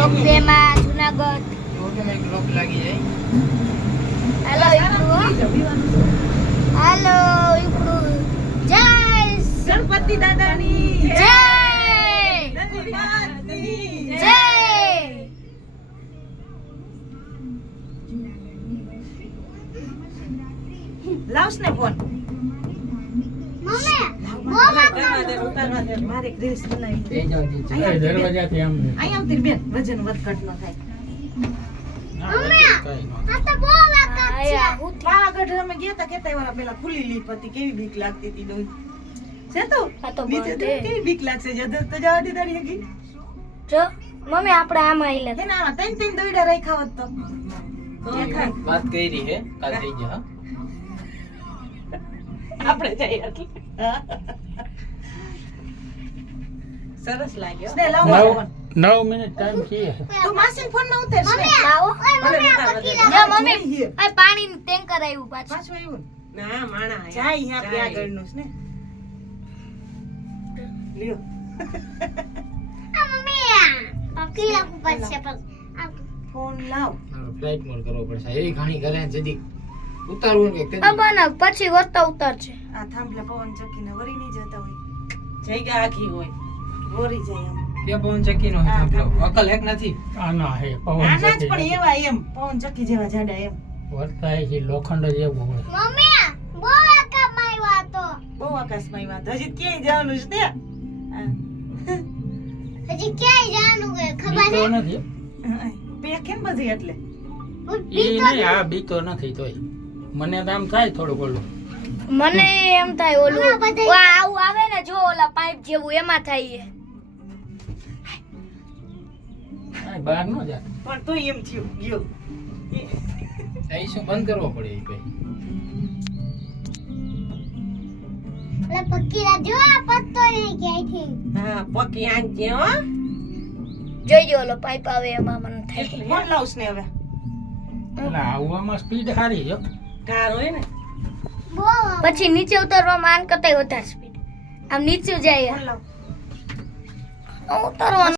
તેમાં જુનાગઢ હાલો ઈપડુ જય ગણપતિ દાદાની જય જય લાવસ ને ફોન મમ્મી ઉતારવા દે મારે રીલ્સ બનાવી દરવાજાથી આમ અહીંયા આવતી બેન વજન વધઘટ ન થાય આ તો બહુ વાકત છે પાવાગઢ અમે ગયા તા કેતા વાળા પેલા ખુલ્લી લીપ હતી કેવી બીક લાગતી હતી ડોઈ છે તો આ તો નીચે તો બંધ કેવી બીક લાગશે જદ તો જવા દે તારી હગી જો મમ્મી આપણે આમાં આઈલે હે ના ત્રણ ત્રણ દોઈડા રાખ્યા હોત તો દેખાય વાત કરી હે કાલ થઈ ગયા આપણે જઈએ એટલે સરસ લાગ્યો ને લાવો ફોન 9 મિનિટ ટાઈમ છે તું માસી ફોન ન ઉતાર મમ્મી લાવો ઓય મમ્મી આ પકી લાવો જો મમ્મી આ પાણીનું ટેન્કર આવ્યું પાછું પાછું આવ્યું ના માણા જાય અહીંયા આપણે આગળનું છે ને લ્યો આ મમ્મી પકી લાવું પડશે પણ ફોન લાવ ફ્લાઇટ મોડ કરવો પડશે એવી ઘણી કરે જદી ઉતારવું કે કદી અબાના પછી વરતા ઉતારશે આ થાંભલા પવન ચક્કીને વરી નહીં જતા હોય જગ્યા આખી હોય વરી જાય આમ કે પવન ચક્કી નો થાંભલો અકલ એક નથી આના હે પવન આના જ ચક્કી પણ એવા એમ પવન ચક્કી જેવા જાડા એમ વર્તાય છે લોખંડ જેવું હોય મમ્મી બહુ આકા માયવા તો બહુ આકાશમાં વાત હજી ક્યાંય જવાનું છે ને હજી ક્યાંય જાનું કે ખબર બીતો હે નથી બે કેમ બધી એટલે એ નહીં આ બીતો નથી તોય મને તો આમ થાય થોડું ઓલું મને એમ થાય ઓલું આવું આવે ને જો ઓલા પાઇપ જેવું એમાં થાય આ બહાર ન જા પણ તો એમ થયું ગયો એ શું બંધ કરવો પડે એ ભાઈ એટલે પક્કીલા જો આ પત્તો નહીં ક્યાંયથી હા પકી આંજે હો જોઈજો ઓલો પાઇપ આવે એમાં મને થાય ફોન લાવસ ને હવે એટલે આવવામાં સ્પીડ સારી જો કાર હોય ને પછી નીચે ઉતરવામાં આન કરતા વધારે સ્પીડ આમ નીચે જાય ફોન લાવ ઉતરવાનું